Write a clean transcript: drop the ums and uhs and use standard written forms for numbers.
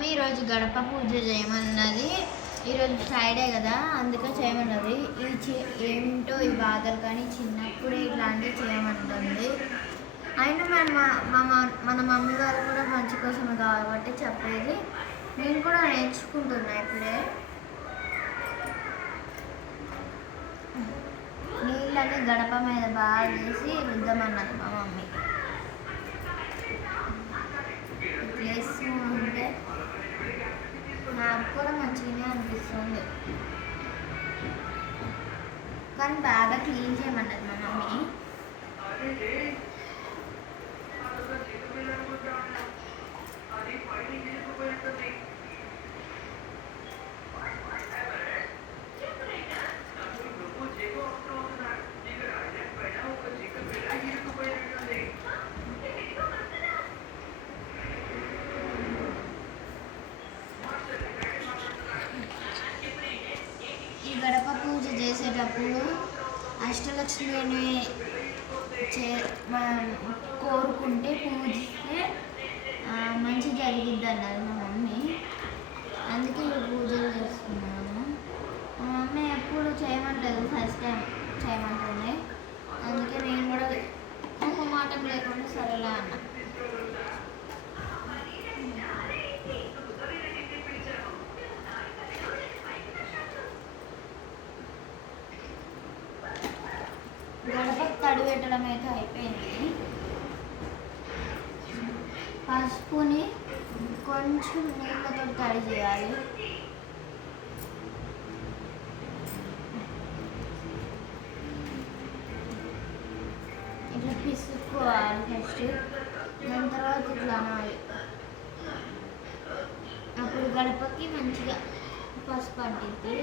Mummy ఈరోజు గడప పూజ చేయమన్నది. ఈరోజు ఫ్రైడే కదా, అందుకే చేయమన్నది. ఏమిటో ఈ బాధలు కానీ చిన్నప్పుడే ఇట్లాంటివి చేయమంటుంది. అయినా మన మమ్మీ వాళ్ళు కూడా మంచి కోసమే కాబట్టి చెప్పేది. నేను కూడా నేర్చుకుంటున్నా ఇప్పుడే. నీళ్ళని గడప మీద బాగా వేసి రుద్దమన్నది మా మమ్మీ. వేస్తూ ఉంటే నాకు కూడా మంచిగానే అనిపిస్తుంది, కానీ బాగా క్లీన్ చేయమన్నది మా మమ్మీ. గడప పూజ చేసేటప్పుడు అష్టలక్ష్మిని కోరుకుంటే పూజిస్తే మంచి జరిగిద్ది అన్నది మా మమ్మీ. అందుకే పూజలు చేస్తున్నాము. మా మమ్మీ ఎప్పుడు చేయమంటుంది, ఫస్ట్ టైం చేయమంటుంది. అందుకే నేను కూడా ఒక మాట లేకుండా సరేలా అన్న. గడప తడి పెట్టడం అయితే అయిపోయింది. పసుపుని కొంచెం నీళ్ళతో తడి చేయాలి. ఇట్లా పిసుకోవాలి ఫస్ట్, దాని తర్వాత ఇట్లా అనాలి. అప్పుడు గడపకి మంచిగా పసుపు అంటిద్ది.